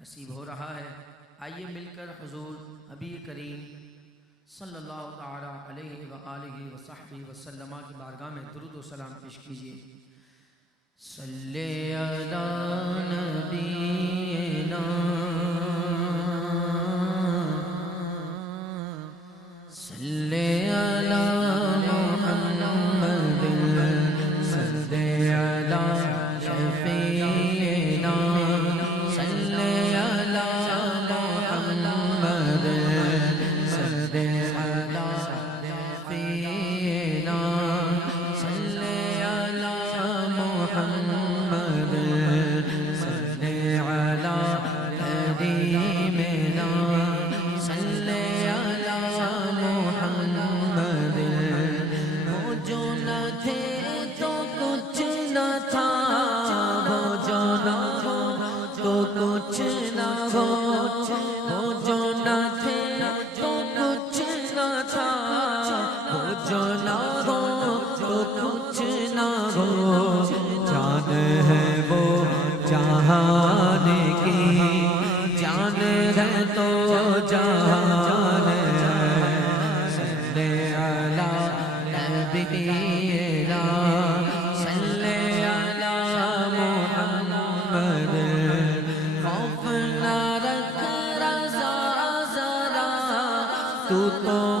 نصیب ہو رہا ہے۔ آئیے مل کر حضور نبی کریم صلی اللہ تعالیٰ علیہ وآلہ وصحبہ وسلم کی بارگاہ میں درود و سلام پیش کیجیے۔ صلی علی نبینا صلی علی محمد صلی علی شفیعنا صلی علی محمد صلی علی شفیعنا صلی علی محمد صلی علی حبیبنا صلی علی محمد۔ وہ جو نہ تھے تو کچھ نہ تھا، وہ جو نہ ہو تو کچھ نہ ہو، وہ جو نہ تھے تو کچھ نہ تھا، وہ جو نہ ہو تو کچھ نہ ہو۔ جان ہے وہ جہان کی، جان ہے تو جہان ہے۔ صلی علی نبینا صلی علی محمد۔ خوف نہ رکھ رضا ذرا، تو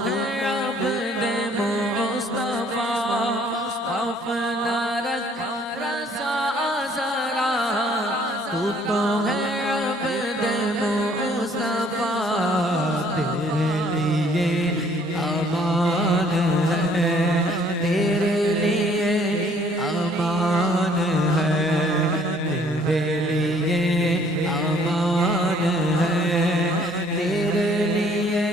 ہے عبد مصطفیٰ۔ خوف نہ رکھ رضا ذرا، تو ہے عبد مصطفیٰ۔ تیرے لیے امان ہے، تیرے لیے امان ہے، تیرے لیے امان ہے، تیرے لیے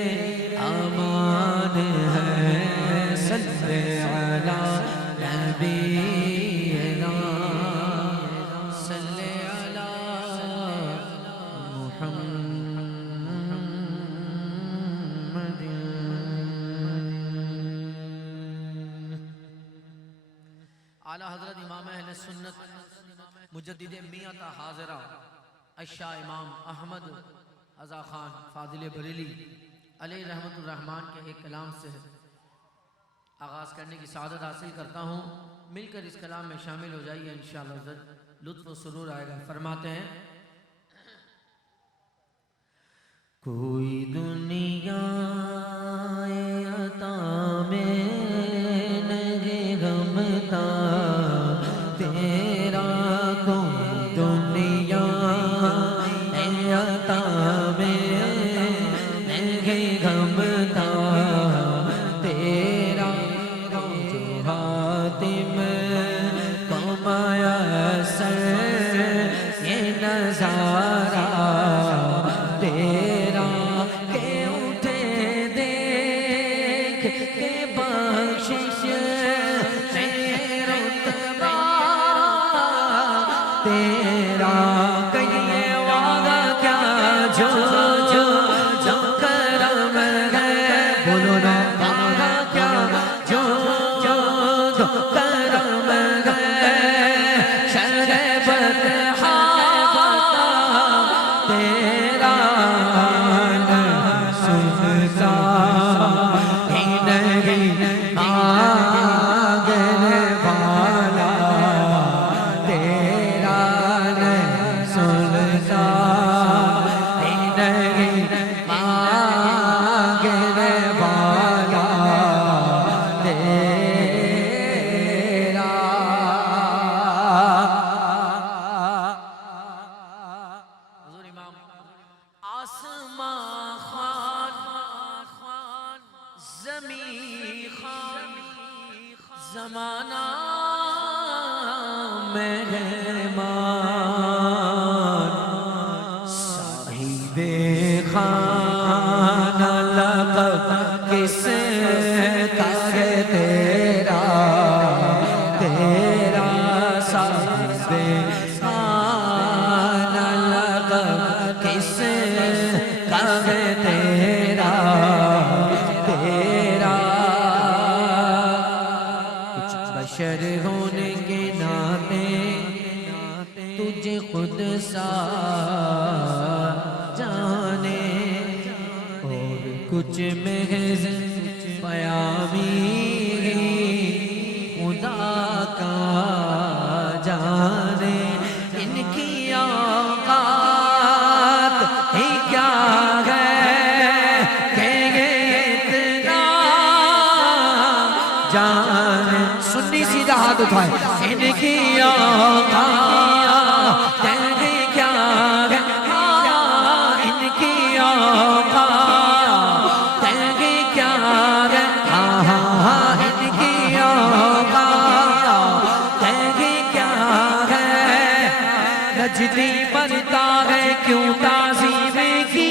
امان ہے۔ صلی علی نبینا صلی علی محمد۔ اعلیٰ حضرت امام اہل سنت مجدد میت حاضرہ الشاہ امام احمد رضا خان فاضل بریلی علیہ رحمت الرحمن کے ایک کلام سے آغاز کرنے کی سعادت حاصل کرتا ہوں۔ مل کر اس کلام میں شامل ہو جائیے، انشاءاللہ حضرت لطف و سرور آئے گا۔ فرماتے ہیں کوئی دنیا عطا میں نہیں غمتا تیرا، کوئی دنیا عطا میں نہیں غمتا تیرا، جو حاتم کو میسر یہ نظارہ تیرا، کہ اٹھے دیکھ کے بخشش سے رتبہ تیرا، کہیے وعدہ کیا جو جو جو کرم ہے، بولو نا وعدہ کیا جو جو جو کرم ہے، شربت تیرا سنتا ہی نہیں مانگنے والا تیرا، سنتا ہی نہیں مانگنے والا تیرا۔ حضور امام آسمان خوان زمین خوان زمانہ مہمان، صاحب خانہ لقب کس کا ہے تیرا، تیرا صاحب خانہ لقب کس کا ہے تیرا، تیرا۔ کچھ بشر ہونے کے ناطے تجھے خود سا کچھ محض پیامی خدا کا جانے، ان کی اوقات ہی کیا ہے کہ یہ اتنا جان۔ سنی سیدھا ہاتھ اٹھائے، ان کی اوقات ہی کیا ہے، ان کی اوقات ہی کیا ہے، ان کی اوقات ہی کیا ہے۔ نجدی مرتا ہے کیوں تعظیم کی،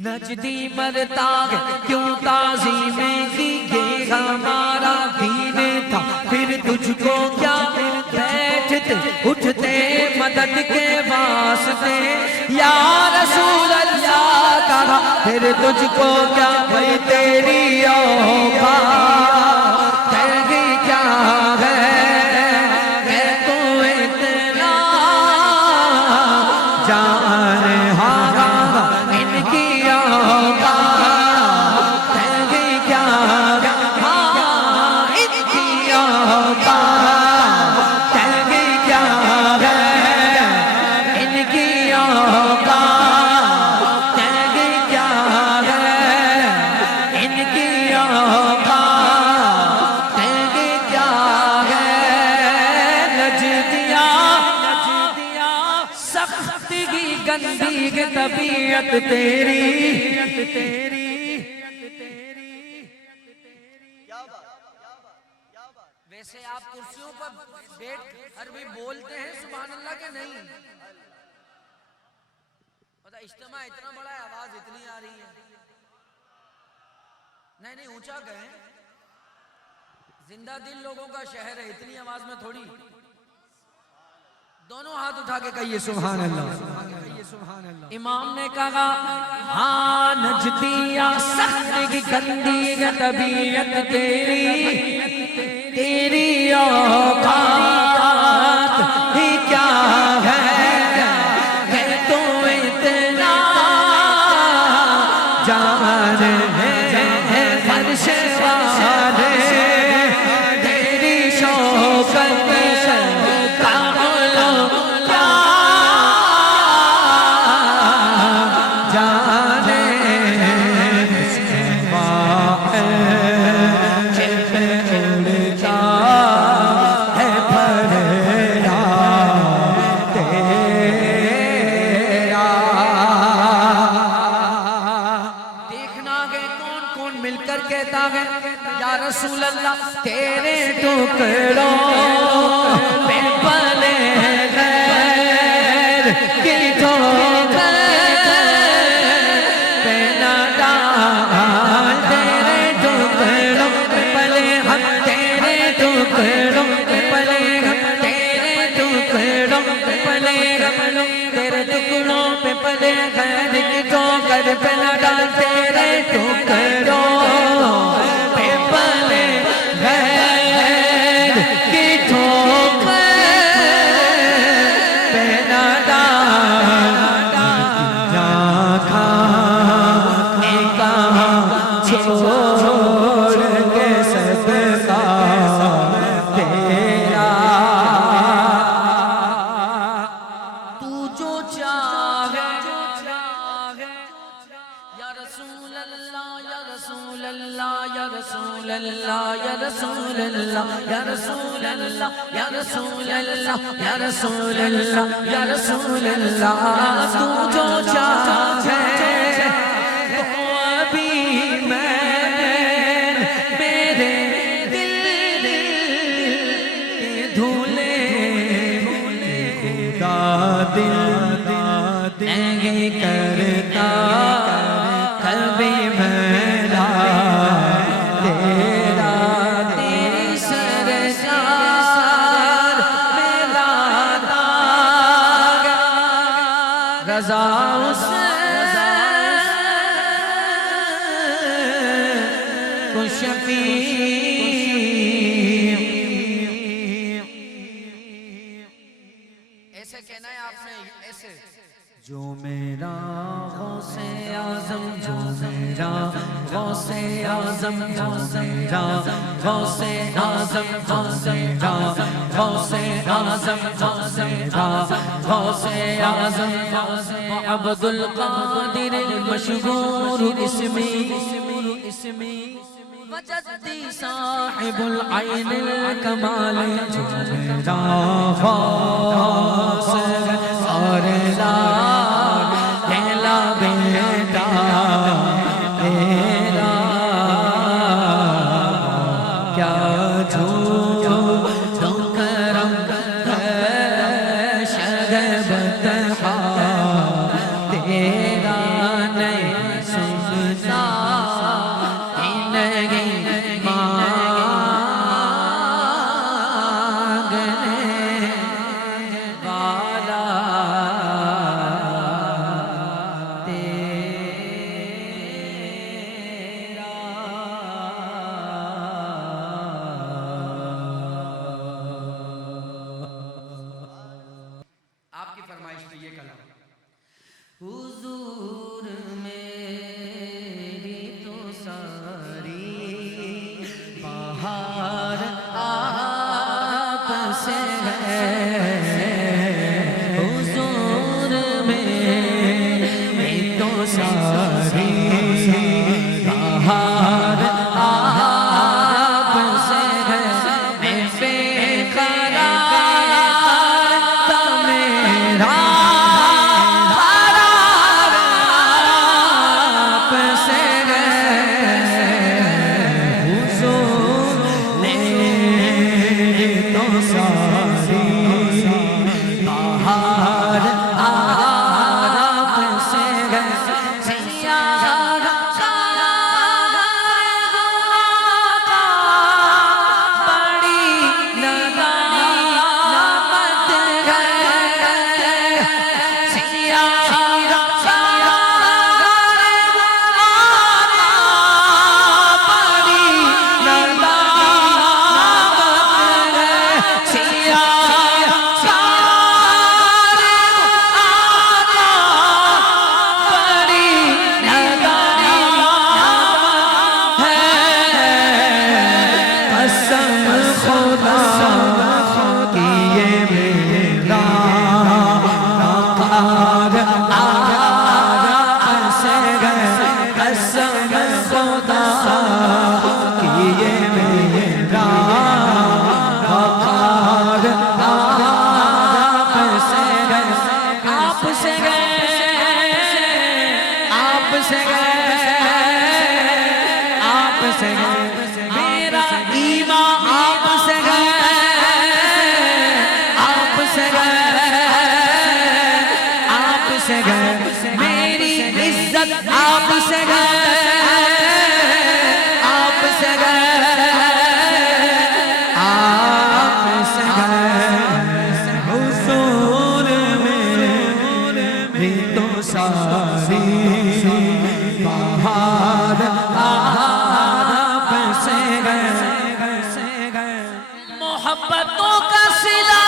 نجدی مرتا ہے کیوں تعظیم کی، یہ ہمارا دین تھا پھر تجھ کو کیا، بیٹھتے اٹھتے مدد کے واسطے یا رسول اللہ کہا، پھر تجھ کو کیا بھئی تیری اوقات ہے کیا ہے کہ تو اتنا جان ہارا، ان کی اوقات ہے کیا ہے، ان کی اوقات ہے کیا ہے، ان کی اوقات ہے کیا ہے، ان کی اوقات ہے کیا ہے۔ نجدیا سخت کی گندی کی طبیعت تیری، ویسے آپ کرسیوں پر بیٹھ عربی بولتے ہیں سبحان اللہ کے نہیں؟ پتہ اجتماع اتنا بڑا ہے، آواز اتنی آ رہی ہے، نہیں اونچا کہیں، زندہ دل لوگوں کا شہر ہے، اتنی آواز میں تھوڑی۔ دونوں ہاتھ اٹھا کے کہیے سبحان اللہ۔ امام نے کہا ہاں نجدیا سخت کی گندی طبیعت تیری، تیری اوقات ہی کیا ہے کہ تو اتنا جان ہے، فرش والے تیری شوکت کا علم کیا جانے، یا رسول اللہ تیرے ٹکڑوں پہ پلے غیر کی ٹھوکر پہ نہ ڈال، تیرے ٹکڑوں پہ پلے ہم، تیرے ٹکڑوں پہ پلے ہم، تیرے ٹکڑوں پہ پلے ہم، تیرے ٹکڑوں پہ پلے غیر کی ٹھوکر پہ نہ ڈال، تیرے ٹکڑوں یا رسول اللہ یا رسول اللہ یا رسول اللہ یا رسول اللہ، تو جو چاہے تو ابھی میں میرے دل کے دھولے خدا دل نہیں کرتا کبھی میرا رضا اس کو شفیع، ایسے کہنا ہے آپ نے، ایسے جو میرا غوث اعظم، جو میرا غوث اعظم، جو میرا غوث اعظم، جو میرا غوث اعظم، جو میرا غوث اعظم، عبد القادر المشہور اسمی وجدی صاحب العین الکمال، جو میرا غوث اور لا کہلا بیٹا تیرا کیا جو کرم ہے شد بطحا تیرا نہیں سنتا حضور میری تو ساری بہار آپ سے ہے، حضور میری تو ساری بہار آپ سے ہے، میں بے قرار تھا میرا میرا ایمان آپ سے ہے، آپ سے ہے، آپ سے ہے، میری عزت آپ سے ہے، آپ سے ہے، آپ سے ہے، حضور میں تو ساری بہار محبتوں کا صلہ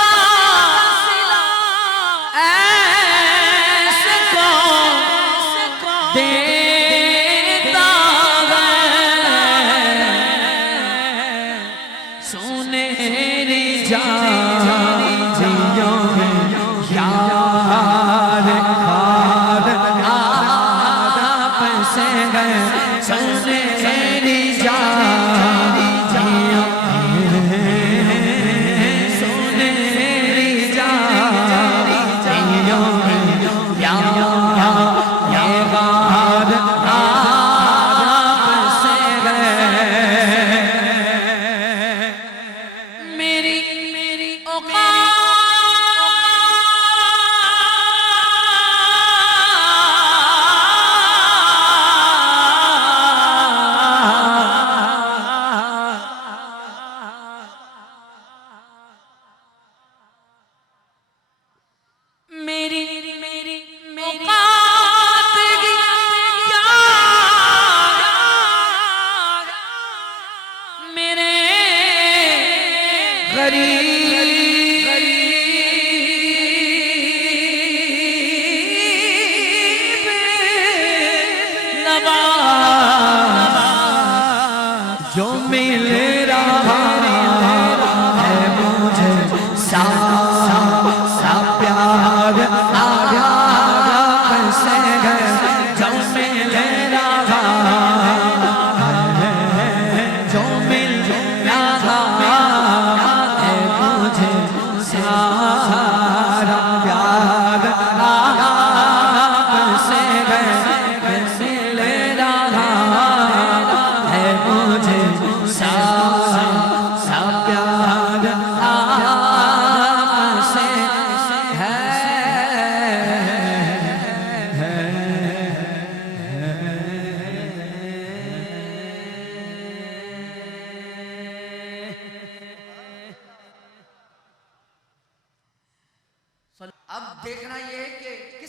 ایسے کو دیتا ہے، سنہری جانیوں میں یار خار آپ سے ہے، سنہری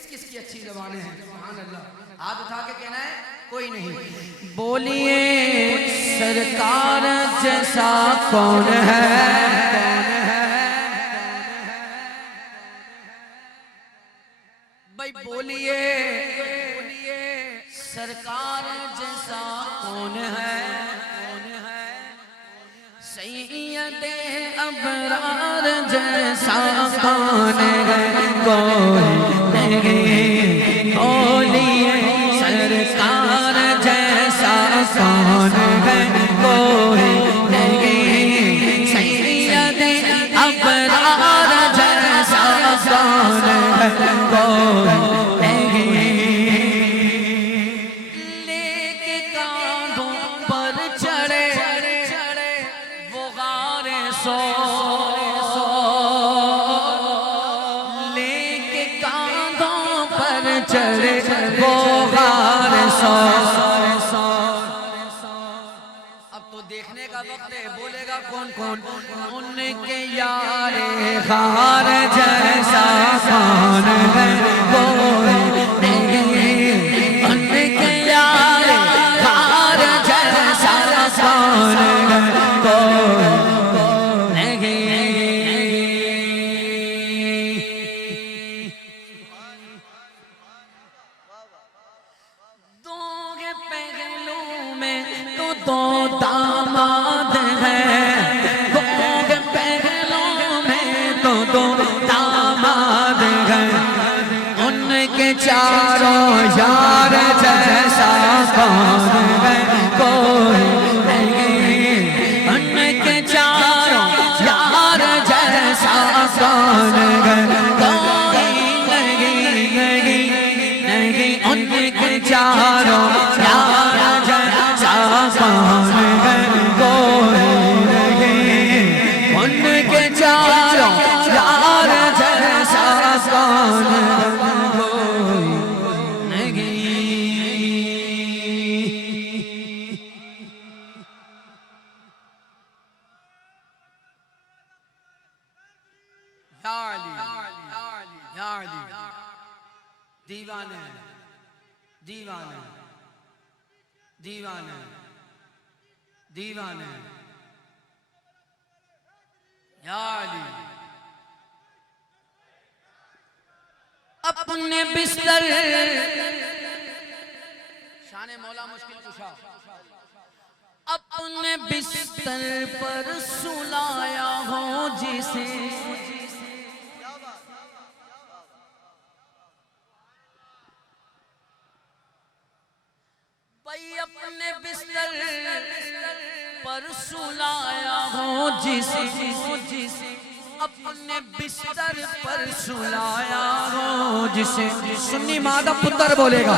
کس کس کی اچھی زبانیں ہیں، سبحان اللہ. ہاتھ اٹھا کے کہنا ہے کوئی نہیں. بولیے سرکار جیسا کون ہے، بھائی بولیے سرکار جیسا کون ہے، سید ابرار جیسا کون ہے، کوئی نہیں. بولیے سرکار جیسا کون ہے، کوئی نہیں. سید ابرار جیسا کون ہے، کوئی نہیں. لے کے کاندھوں پر چڑھے وہ غار سور، لے کے کاندھوں پر چڑھے وہ غار سور. اب تو دیکھنے کا وقت ہے، بولے گا کون کون. ان کے یار غار جیسا کون ہے، کوئی نہیں. ان کے یار غار جیسا کون ہے، کوئی نہیں. دو پہلو میں تو دو داماد ہیں، دو پہلو میں تو دو داماد ہیں. ان کے چاروں یار جیسا کون ہے، کوئی نہیں. ان کے چاروں یار جیسا کون ہے، کوئی نہیں. ان کے چاروں یار جیسا کون ہے، کوئی نہیں. ان کے چاروں یار جیسا کون ہے، کوئی نہیں. یا علی یا علی. دیوانے دیوانے دیوانے دیوانے یا علی. اپنے بستر شان مولا مشکل کشا، اپنے بستر پر سلایا ہو جسے، بھائی اپنے بستر پر سلایا ہو جسے، اپنے بستر پر سلایا ہو جسے. سنی مادہ پتر بولے گا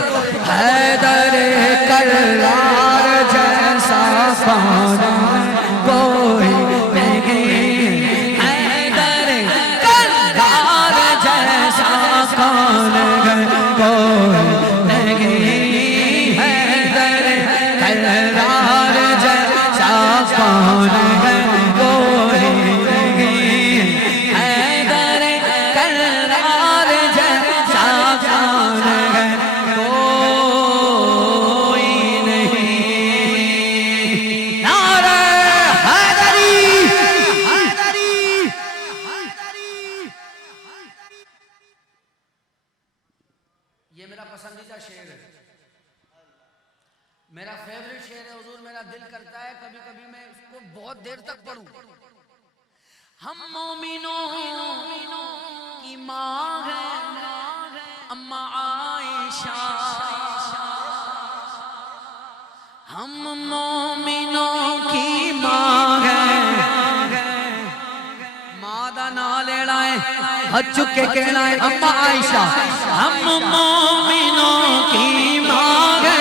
حیدر کرار جیسا کون ہے، کوئی نہیں. حیدر کرار جیسا کون ہے، کوئی نہیں. حیدر کرار جیسا کون ہے، کوئی نہیں. حیدر کرار جیسا کون ہے، کوئی نہیں. نعرہ حیدری حیدری حیدری. یہ میرا پسندیدہ شعر ہے، میرا فیوریٹ شعر ہے حضور. میرا دل کرتا ہے کبھی کبھی میں اس کو بہت دیر تک پڑھوں. ہم مومنوں کی ماں ہے اماں عائشہ، ہم مومنوں کی ماں ہے. ماں دا نام لینا ہے، ہاتھ چک کے کہنا ہے اماں عائشہ. ہم مومنوں کی ماں ہے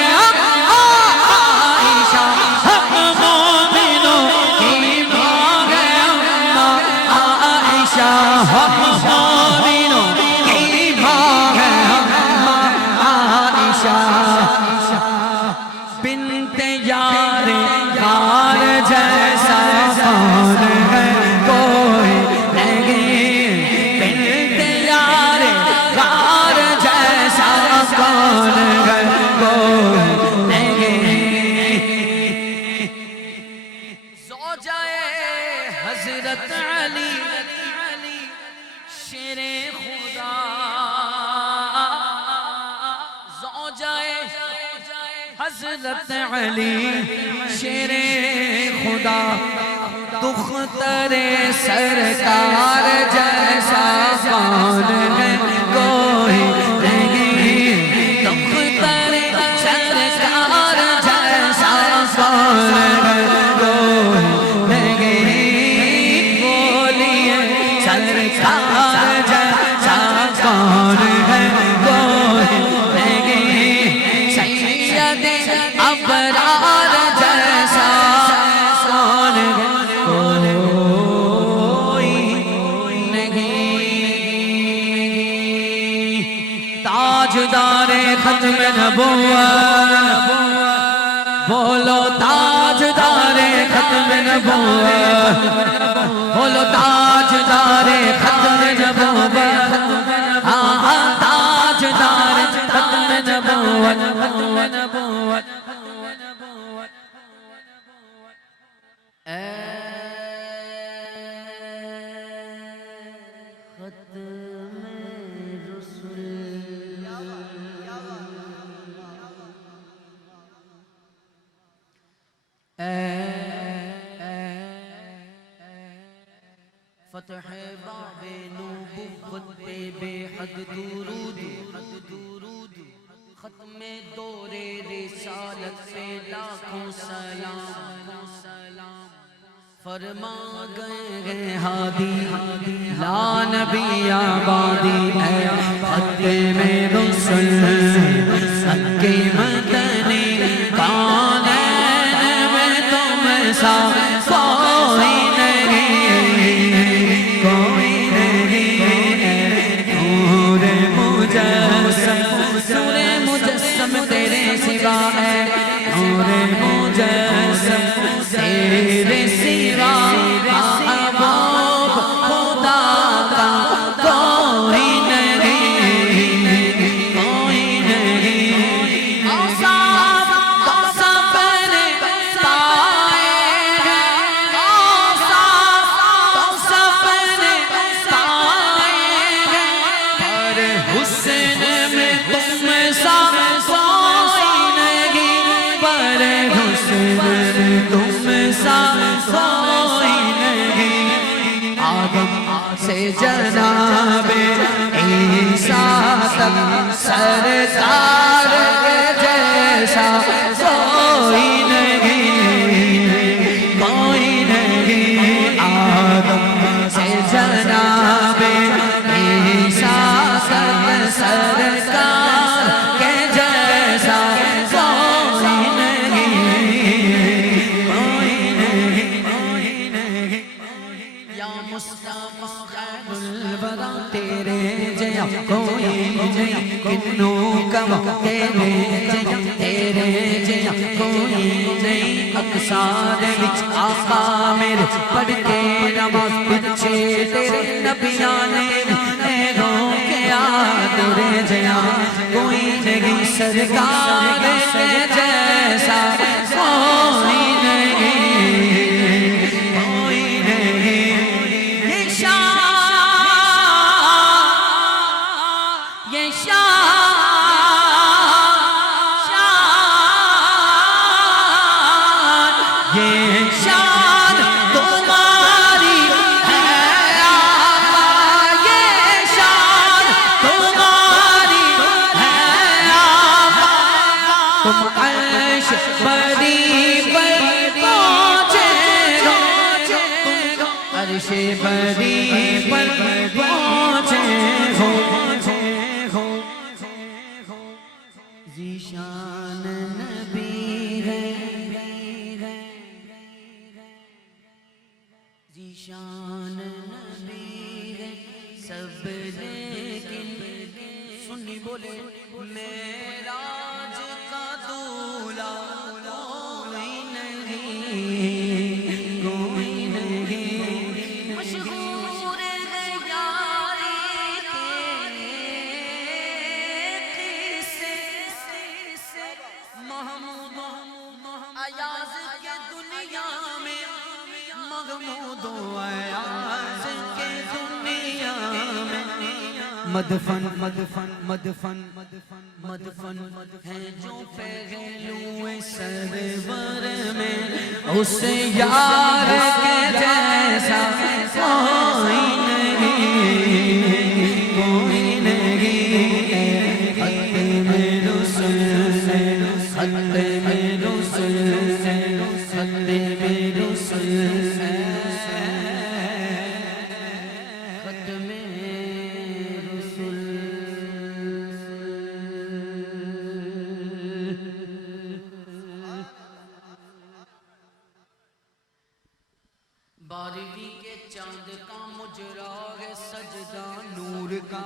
عائشہ، ہم مومنوں کی ماں ہے اماں عائشہ. ہم مومنوں کی ماں ہے اماں عائشہ. بنت یار غار جیسا کون ہے، کوئی نہیں. بنت یار غار حضرت علی شیر خدا دختر سرکار جیسا کون ہے کوئی نہیں دختر سرکار جیسا کون ہے کوئی نہیں بولیے سرکار جیسا کون ہے کوئی نہیں سید ابرار جیسا کون ہے کوئی نہیں تاجدار ختم نبوت بولو تاجدار ختم نبوت بولو تاجدار ختم نبوت تاجدار ختم نبوت اے ختم رسول فتح باب نبوت پہ بے حد درود ختم دور رسالت پہ لاکھوں سلام فرما گئے ہیں ہادی لا نبی آبادی اے ختم رسول سکی مدنی کونین میں تم سا کوئی نہیں کوئی نہیں نور مجسم نور مجسم تیرے سوا ہے نور مجسم تیرے سوا محبوب خدا کا کوئی نہیں کوئی نہیں اوصاف پر پائے ہیں اوصاف پر پائے ہیں پر حسن میں تم سا کوئی نہیں پر حسن میں تم سا کوئی نہیں آدم سے جناب عیسیٰ تک سرکار کے جیسا کوئی نہیں کوئی نہیں آدم سے جناب عیسیٰ تک سرکار کے جیسا کوئی نہیں یا مصطفیٰ خیر الورا تیرے جیا کوئی نہیں کنوں کوا تیرے جیا تیرے جیا کوئی نہیں اقصار وچ آقا میرے پڑھ کے نماز پچھے تیرے نبیاں نے کیا تیرے جیا کوئی نہیں سرکار کے جیسا کوئی نہیں کوئی نہیں یہ شان یہ شان تمہاری ہے آقا یہ شان تمہاری ہے آقا تم عرش بری پر پہنچے ہو عرش بری پر پہنچے ہو ذیشان نبی ہے ذیشان نبی ہے سب لیکن سنی بولے معراج کا دولہ کوئی نہیں کوئی نہیں مشہور ہے یاری کے قصے محمود ایاز کے دنیا میں محمود ایاز کے دنیا میں مدفن مدفن مدفن مدفن ہے جو پہلو سرور میں اسے یار کے جیسا کوئی نہیں کوئی نہیں ختم رسل ختم رسل ختم رسل ختم رسل بارہویں کے چاند کا مجرا ہے سجدہ نور کا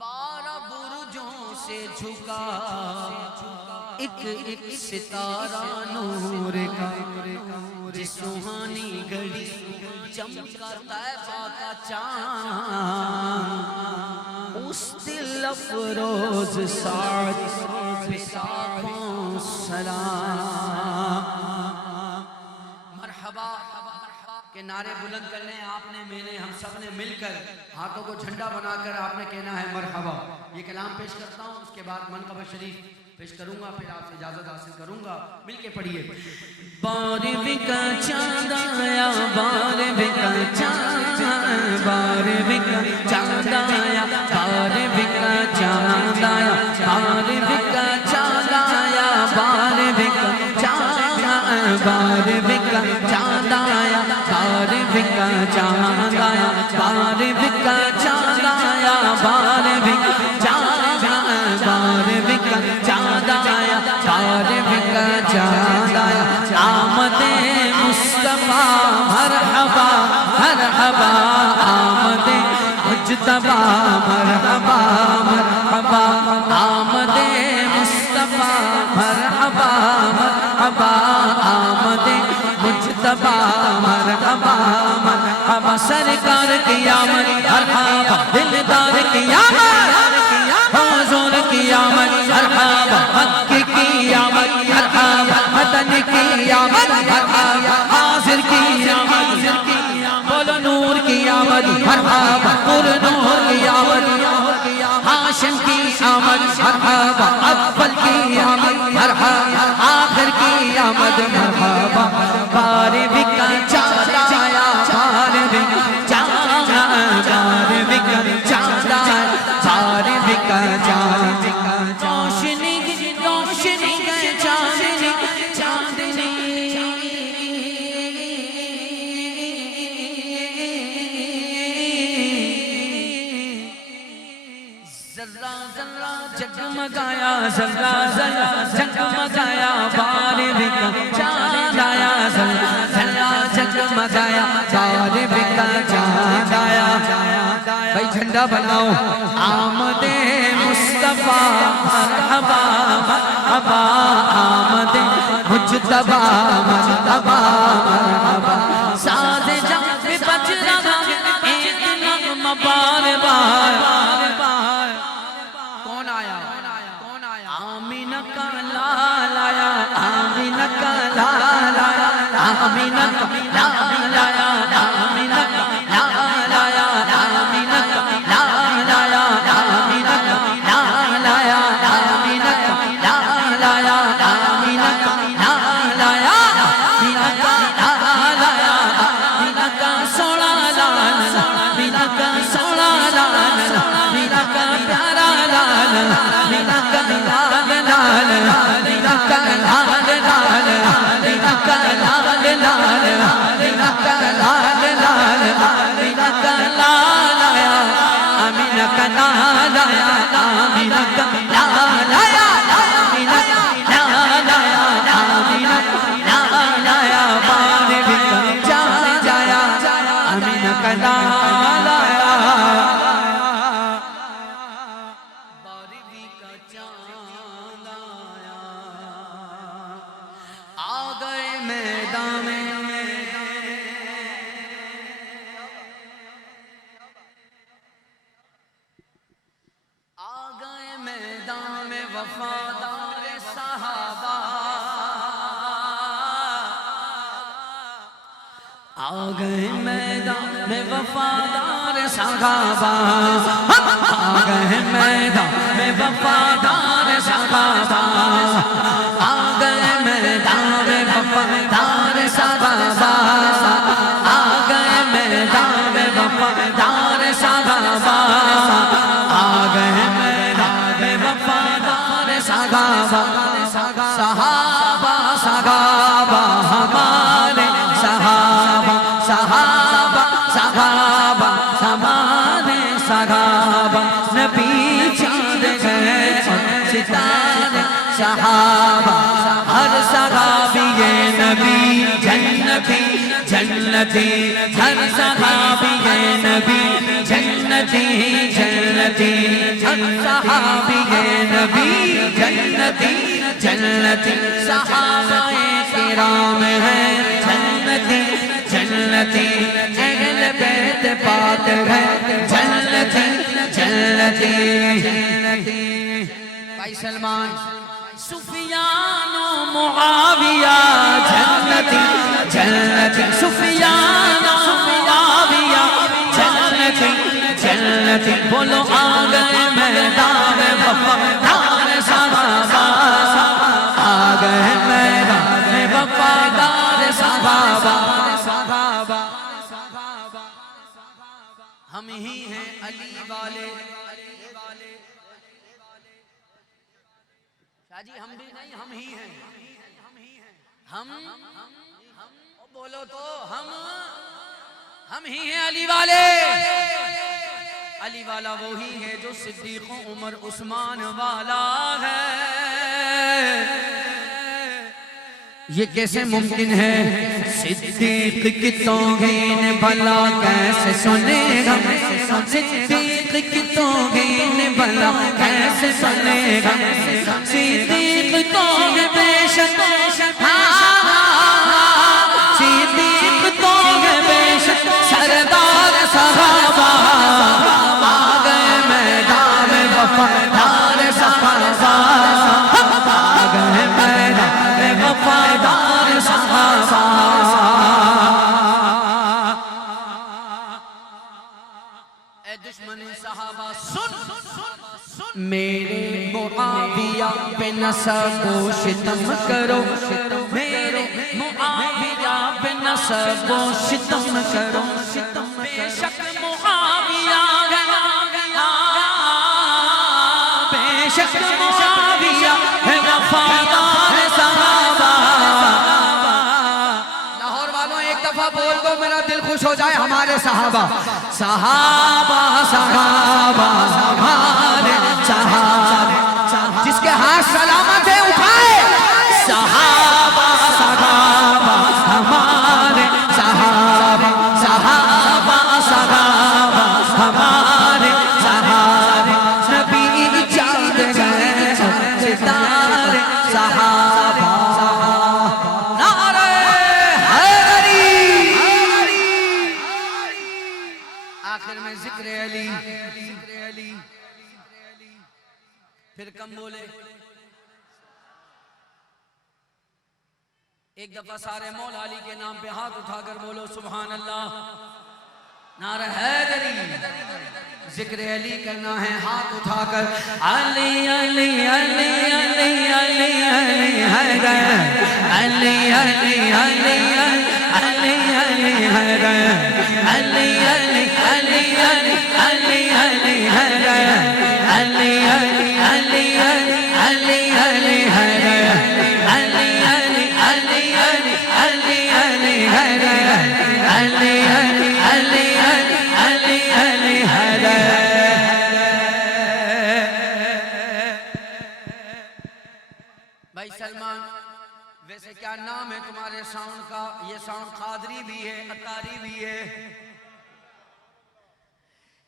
12 برجوں سے جھکا ایک ایک ستارہ نور کا جس سوہانی گھڑی چمکا طیبہ کا چاند اس دل افروز ساعت پہ لاکھوں سلام مرحبا کے نعرے بلند کرنے آپ نے میں نے ہم سب نے مل کر ہاتھوں کو جھنڈا بنا کر آپ نے کہنا ہے مرحبا. یہ کلام پیش کرتا ہوں اس کے بعد منقبہ شریف پیش کروں گا پھر آپ سے اجازت حاصل کروں گا. مل کے پڑھیے. بارہویں کا چاند آیا بارہویں کا چاند بارہویں کا چاند آیا بارہویں کا چاند آیا بارہویں کا چاند آیا بارہویں کا چاند بارہویں کا چاند آیا بارہویں کا چاند آیا بارہویں کا چاند آیا بارہویں کا چاند بارہویں کا چاند آیا بارہویں کا چاند آیا آمد مصطفیٰ مرحبا مرحبا آمد مجتبی مرحبا مرحبا آمد مصطفیٰ مرحبا مرحبا آمد مجتبی مرحبا مرحبا سرکار کی آمد مرحبا دلدار کی آمد حضور کی آمد مرحبا مکہ کی آمد مرحبا وطن کی آمد مرحبا حاضر کی آمد بولو نور کی آمد مرحبا پر نور کی آمد ہاشم کی آمد مرحبا اول کی آمد مرحبا آخر کی آمد مرحبا بارہویں کا چاند آیا بارہویں کا چاند بارہویں کا چاند آیا بارہویں کا چاند روشنی روشنی گئے چاندنی چاندنی ذرہ ذرہ جگمگایا ذرہ ذرہ جگمگایا بارہویں کا چاند آیا ذرہ ذرہ جگمگایا بارہویں کا چاند آیا. بھائی جھنڈا بناؤ. آمد مصطفیٰ مرحبا مرحبا آمد مجتبی مرحبا مرحبا ساز جان پہ بج رہا ایک نغمہ بار بار. کون آیا آمینہ کا لال آیا آمینہ کا لال آیا آمینہ کا لال آیا آمینہ کا لال آیا آمینہ کا لال آیا آمینہ کا لال آیا آمینہ کا لال آیا آمینہ کا لال آیا آمینہ کا لال آیا آمینہ کا سونا لال آمینہ کا سونا لال آمینہ کا پیارا لال آمینہ کا لال لال آمینہ کا لال لال آمینہ کا لال لال آمینہ کا لال لال آمینہ کا لال آیا آمینہ کا لال آیا آمینہ کا لال آیا آمینہ کا لال آیا آمینہ کا لال آیا بارہویں کا چاند آیا آمینہ کا لال آیا بارہویں کا چاند آیا. آ گئے میدان میں وفادار صحابہ آ گئے میدان میں وفادار صحابہ آ گئے میدان میں وفادار صحابہ آ گئے میدان میں وفادار صحابہ آ گئے میدان میں وفادار صحابہ آ گئے میدان میں وفادار صحابہ صحابہ صحابہ ہمارے صحابہ صحابہ صحابہ ہمارے صحابہ نبی چاند گئے ستارے صحابہ ہر صحابی نبی جنتی جنتی ہر صحابی نبی جنتی جنتی ہر صحابی نبی جنتی جنتی صحابہ کرام ہیں جنتی جنتی اہل بیت پاک ہے جنتی جنتی بھائی سلمان سفیان و معاویہ جنتی جنتی سفیان و معاویہ جنتی جنتی بولو آ گئے میدان وفادار صحابہ آ گئے میدان وفادار صحابہ ہم ہی ہیں علی والے شاہ جی ہم بھی نہیں ہم ہی ہیں ہم بولو تو ہم ہی ہیں علی والے علی والا وہی ہے جو صدیق و عمر عثمان والا ہے یہ کیسے ممکن ہے صدیق کی توہین بھلا کیسے سنے گا صدیق کی توہین بھلا کیسے سنے گا صدیق تو بے شک صدیق تو بے شک سردار صحابہ آ گئے میدان میں وفادار صحابہ آ گئے میدان میں وفادار صحابہ اے دشمن صحابہ سن میرے معاویہ پہ نسب و ستم کرو میرے معاویہ پہ نسب و ستم کرو بے شک معاویہ بے شک معاویہ ہے وفادار صحابہ لاہور والوں ایک دفعہ بول دو میرا دل خوش ہو جائے ہمارے صحابہ صحابہ صحابہ ہمارے صحابہ جس کے ہاتھ سلامت ہے اٹھائے صحابہ صحابہ ہمارے صحابہ صحابہ صحابہ ہمارے صحابہ نبی چاند گئے ستارے صحابہ نعرہ حیدری آخر میں ذکر علی پھر کم بولے ایک دفعہ سارے مولا علی کے نام پہ ہاتھ اٹھا کر بولو سبحان اللہ نعرہ حیدری ذکر علی کرنا ہے ہاتھ اٹھا کر علی علی علی علی علی علی حیدر علی علی علی علی علی حیدر علی علی علی علی علی علی حیدر علی علی علی علی علی حیدر علی علی علی علی علی حیدر علی علی علی علی علی حیدر بھائی سلمان ویسے کیا نام ہے تمہارے ساؤنڈ کا یہ ساؤنڈ قادری بھی ہے اتاری بھی ہے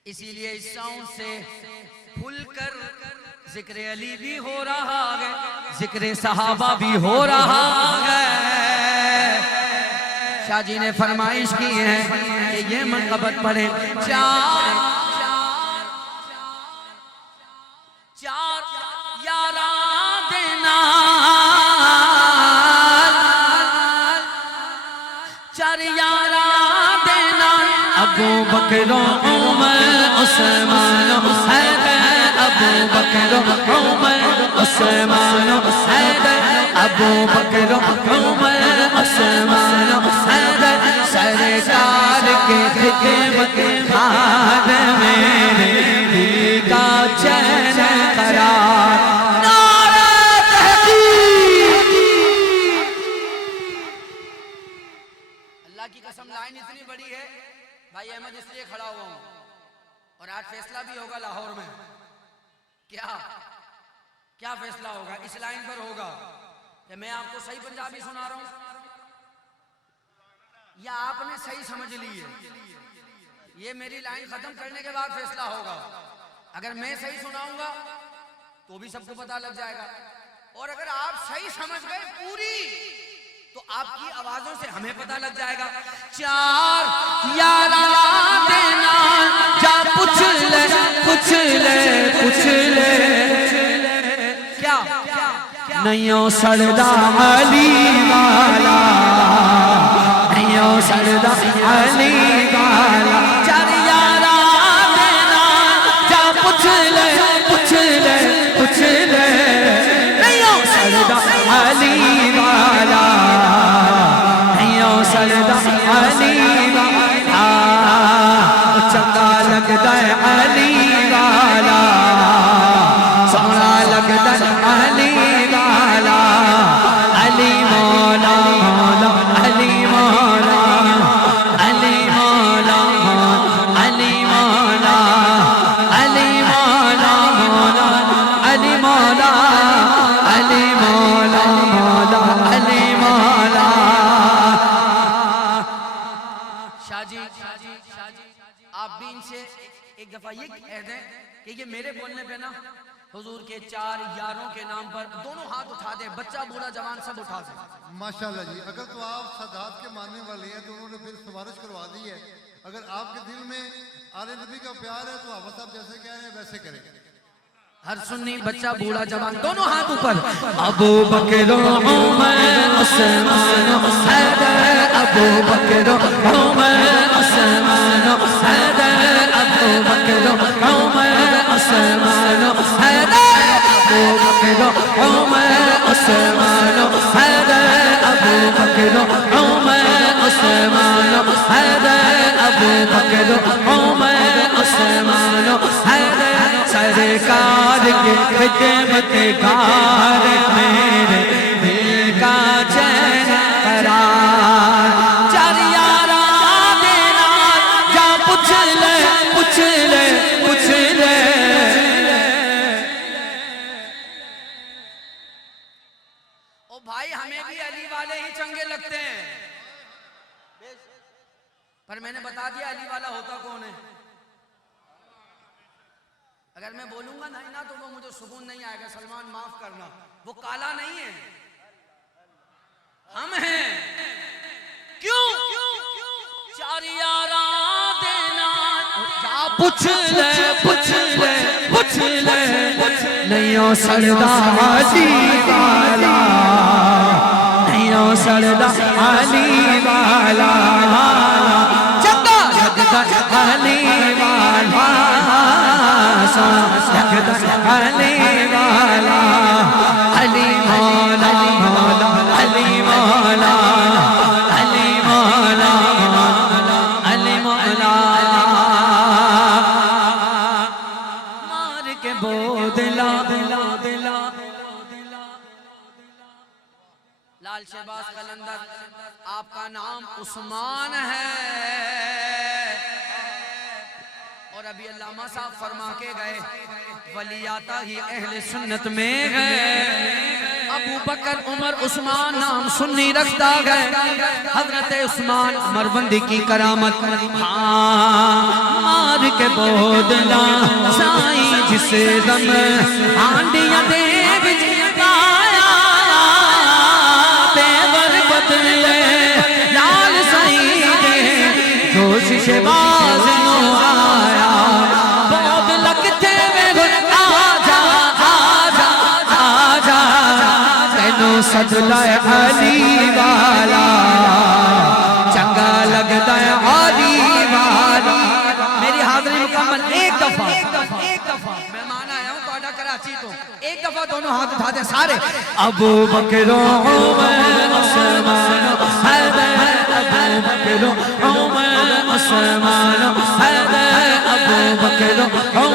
اسی لیے اس ساؤنڈ سے کھل کر ذکر علی بھی ہو رہا ہے ذکر صحابہ بھی ہو رہا ہے شاہ جی نے فرمائش کی ہے کہ یہ منقبت پڑھیں چار یاران دینا چار یاران دینا ابو بکر و عمر عثمان حیدر ابو بکر عمر عثمان حیدر ابو بکر عمر عثمان حیدر سرکار کے خدمت خاد میرے دل کا چین قرار نعرہ تحقیق اللہ کی قسم لائن اتنی بڑی ہے بھائی احمد اس لیے کھڑا ہوا ہوں اور آج فیصلہ بھی ہوگا لاہور میں کیا فیصلہ ہوگا اس لائن پر ہوگا کہ میں آپ کو صحیح پنجابی سنا رہا ہوں یا آپ نے صحیح سمجھ لی ہے یہ میری لائن ختم کرنے کے بعد فیصلہ ہوگا اگر میں صحیح سناؤں گا تو بھی سب کو پتہ لگ جائے گا اور اگر آپ صحیح سمجھ گئے پوری تو آپ کی آوازوں سے ہمیں پتہ لگ جائے گا چار یاراں دینا جا پوچھ لے کیا نہیں سڑدا علی والا نہیں سڑدا علی والا چار یاراں دینا جا پوچھ لے نہیں سڑدا علی والا سردا علی والا چنگا لگدا ہے علی والا سونا لگدا ہے علی والا علی مولا مولا علی مولا علی مولا علی مولا علی مولا مولا علی مولا علی مولا مولا علی مولا آپ بھی ان سے ایک دفعہ یہ کہہ دیں کہ یہ میرے بولنے پہ نا حضور کے چار یاروں کے نام پر دونوں ہاتھ اٹھا دیں بچہ بوڑھا جوان سب اٹھا دیں ماشاءاللہ جی اگر تو آپ سادات کے ماننے والے ہیں تو انہوں نے پھر سفارش کروا دی ہے اگر آپ کے دل میں آل نبی کا پیار ہے تو آپ صاحب جیسے کہہ رہے ہیں ویسے کریں ہر سنی بچہ بوڑھا جوان دونوں ہاتھ اوپر ابو بکر عمر عثمان حیدر ابو بکر عمر عثمان حیدر ابو بکر عمر عثمان حیدر ابو بکر عمر عثمان حیدر ابو بکر عمر عثمان حیدر ابو بکر عمر عثمان حیدر سرکار کے خدمت گار میرے دل کا چین قرار چار یاراں دینا جا پوچھ لے او بھائی ہمیں بھی علی والے ہی چنگے لگتے ہیں پر میں نے بتا دیا علی والا ہوتا کون ہے اگر میں بولوں گا نہیں نا تو وہ مجھے سکون نہیں آئے گا سلمان معاف کرنا وہ کالا نہیں ہے ہم ہیں کیوں چار یاراں دینا جا پوچھ لے نہیں سڑدا علی والا نہیں سڑدا علی والا چنگا لگدا علی والا علی والا علی مولا مولا علی مولا علی مولا علی مولا مار کے بودلا لال شہباز قلندر آپ کا نام عثمان ہے اور ابھی علامہ صاحب فرما کے گئے ولیاتا ہی اہل سنت میں گئے ابو بکر عمر عثمان نام سنی رکھتا گئے حضرت عثمان مروندی کی کرامت مار کے بودلا سائیں جسے دم آنڈیاں دے بجھایا پیور بدلے لال سائیں دے جوش شہباز نو آیا بود لگتے میں آجا تینو صدلہ علی والا چنگا لگتا ہے علی والا میری حاضری مکمل ایک کراچی تو ایک دفعہ دونوں ہاتھ اٹھا دیں سارے ابو بکر عمر عثمان حیدر ابو بکر عمر عثمان حیدر ابو بکر